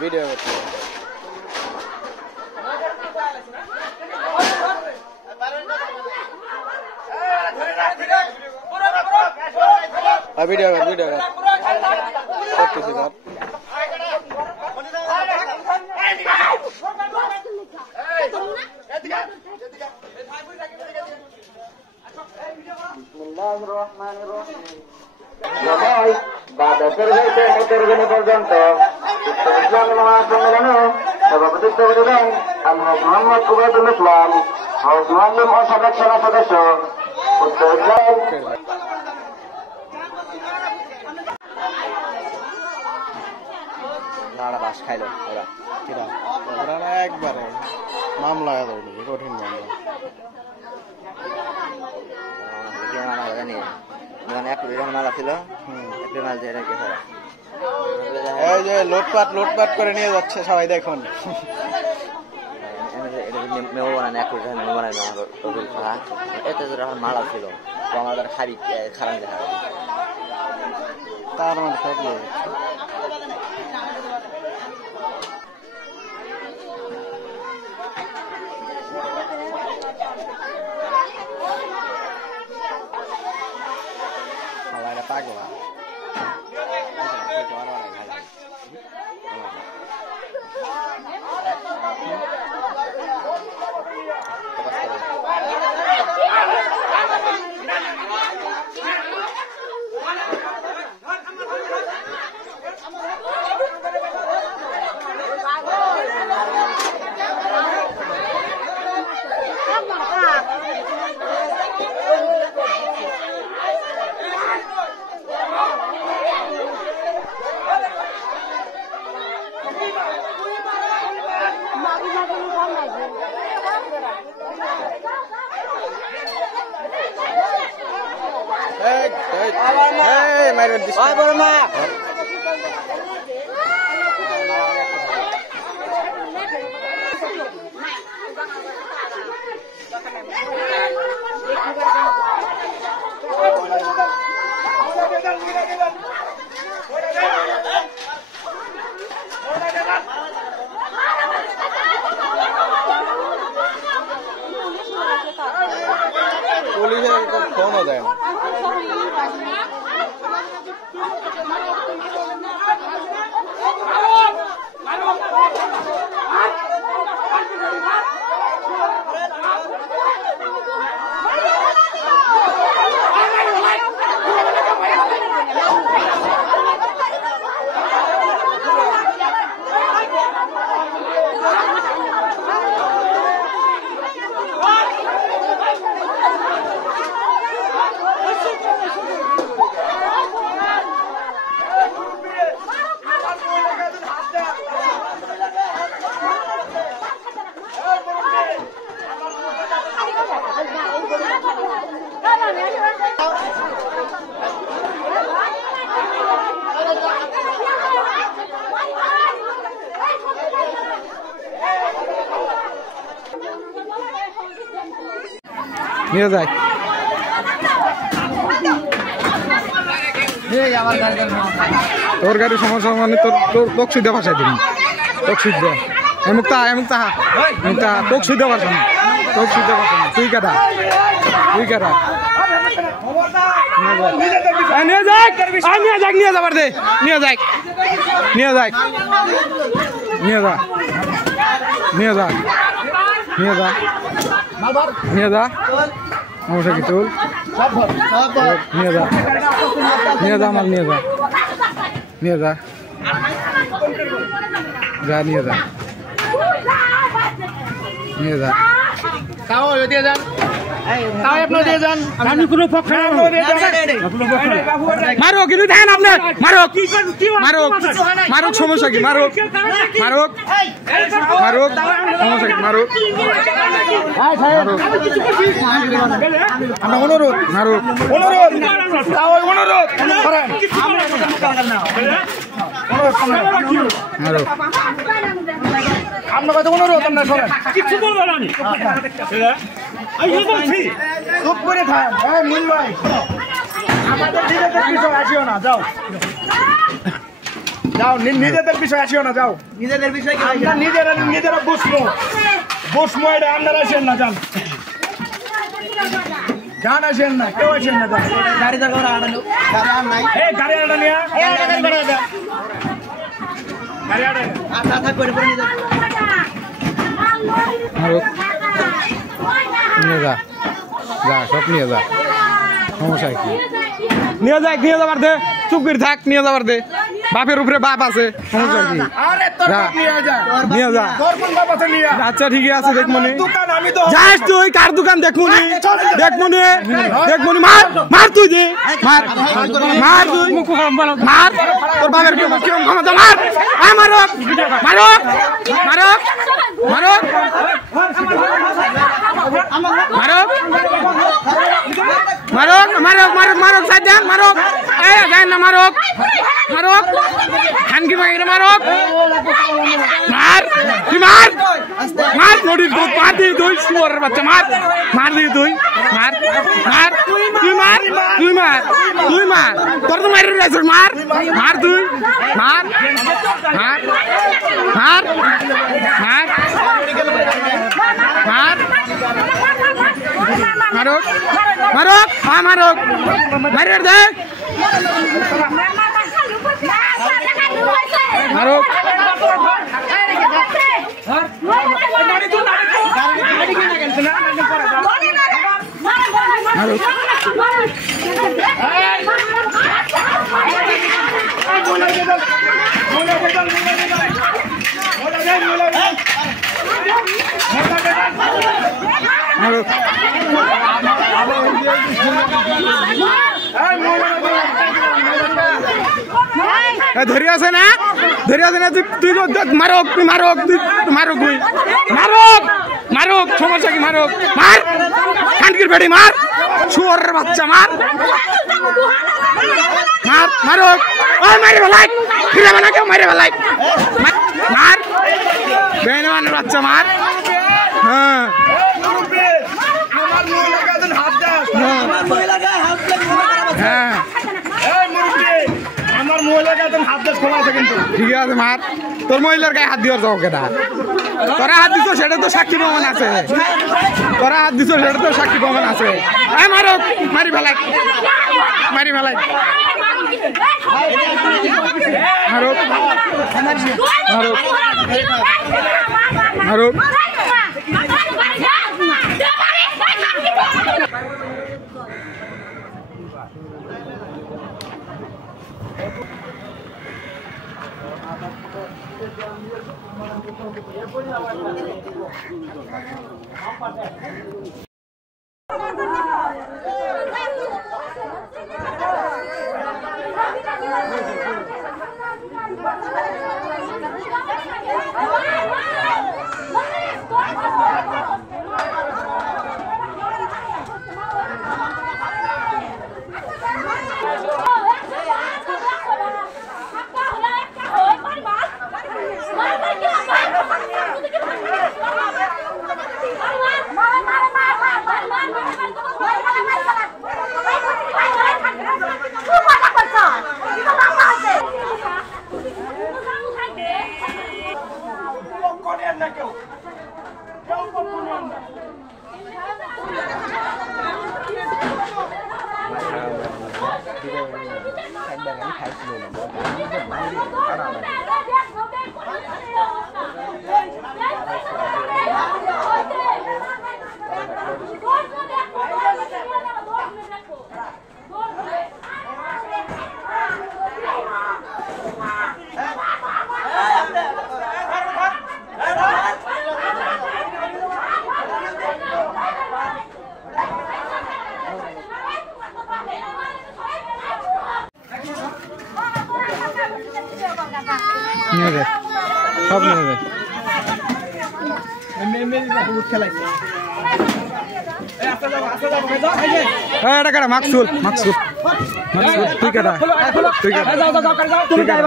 Video করতে video করতেছি sir পর্যন্ত সভাপতিত্ব করিবেন মোহাম্মদ কুবায়তুল ইসলাম মুআল্লিম ও সাবেক সেনা সদস্য উত্তর ইসলাম। বাস খাইল ওরা না একবারে মামলা কঠিন মামলা ছিল এই যে লোটপাট করে নিয়ে যাচ্ছে সবাই দেখুন এতে মালা ছিল আমাদের খারাপ দেখা তার মানে সব পাগলা পুলিশের ফোনও দেয় না নিয়ে যায় তোর গাড়ির সমস্যা মানে তোর টকসুদ্ধা ভাষায় দিন টকসুদ্ধা এমুক্তা টকসুদ্ধা ভাষা না টকসুদ্ধা ভাষা না তুই কাটা নিয়ে যাবার দে নিয়ে যা সমস্যা কি চুল নিয়ে যা আমার নিয়ে যা তাও দিয়ে যান আমি কোনো পক্ষ মারো কিন্তু দেখেন আপনার মারুক সমস্যা কি মারুক সমস্যা কি মারুক আমরা অনুরোধ মারুক আপনার কাছে অনুরোধ আপনার সরেন কিছু বলবো না চুপ করে থাক নীল ভাই আমাদের দিকে আসিও না যাও যাও নিজেদের বিষয় আসিও না যাও নিজেদের বিষয় কি আমরা নিজেরা বসবো এটা আপনারা আসেন না যান যান আসেন না কেউ আসেন না যান গাড়ি দরকার আড়ানো গাড়ি আর নাই এই গাড়ি আড়া নিয়া গাড়ি আড়া আর না থাক করে নিয়ে যা মারুক নিয়ে যা সব নিয়ে যা সমস্যা কি নিয়ে যাবার দে চুপ করে থাক নিয়ে যাবার দে বাপের উপরে বাপ আছে সমস্যা কি আরে তোর বাপ নিয়ে যা নিয়ে যা তোর কোন বাপ আছে নিয়ে আচ্ছা ঠিকই আছে দেখমনি দোকান আমি তো যাস তুই কার দোকান দেখমনি মার তুই দে মার তুই মার তোর বাপের কিরম ক্ষমতা মার মারক মারক মারক মারক মারক মারক মারক মারক মারক সাজা মারক এ যায় না মারক মারক খানকি মাইরে মারক মার তুই মার মার নদীর দুধ মার দিয়ে তুই শুয়ারের বাচ্চা মার দিয়ে তুই মার মার তুই মার তুই মার তুই মার তোর তো মারি রাইছ মার তুই মার মার মার মার মার মারক মারক মারক মারিয়ে দে মারক ধরে আছে না তুই মারক তুই মারক তুই মারক তুই মারক মারক সমস্যা কি মারক মার খানকির বেড়ি মার শুয়ারের বাচ্চা মার মার মারক ওই মারি বেলাই ফিরে বানা কেউ মারি বেলাই মার বেইমানের বাচ্চা মার হ্যাঁ হ্যাঁ আমার মহিলার গায়ে হাত দিয়ে খোলা আছে কিন্তু ঠিক আছে মার তোর মহিলার গায়ে হাত দিওর যাও কেটা তোরা হাত দিছ সেটা তো সাক্ষী প্রমাণ আছে তোরা হাত দিছ সেটা তো সাক্ষী প্রমাণ আছে মারো মারি ফেলাই মারি ফেলাই মারো মারো মারো নিয়ে যায় সব নিয়ে যায় এটা কাটা মাকসুল মাকসুল তুই কাটা তুই কাটা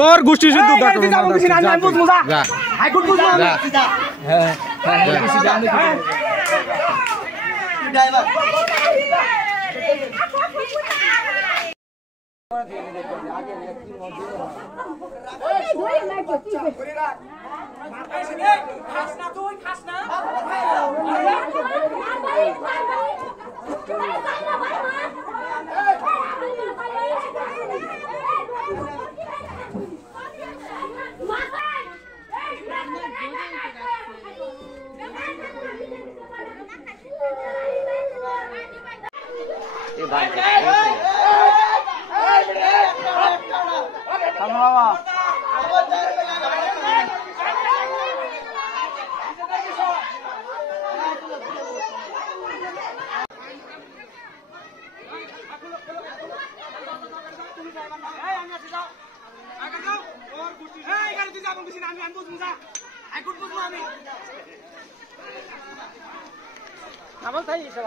তোর গোষ্ঠী শুধু ড্রাইভার Apa saya bisa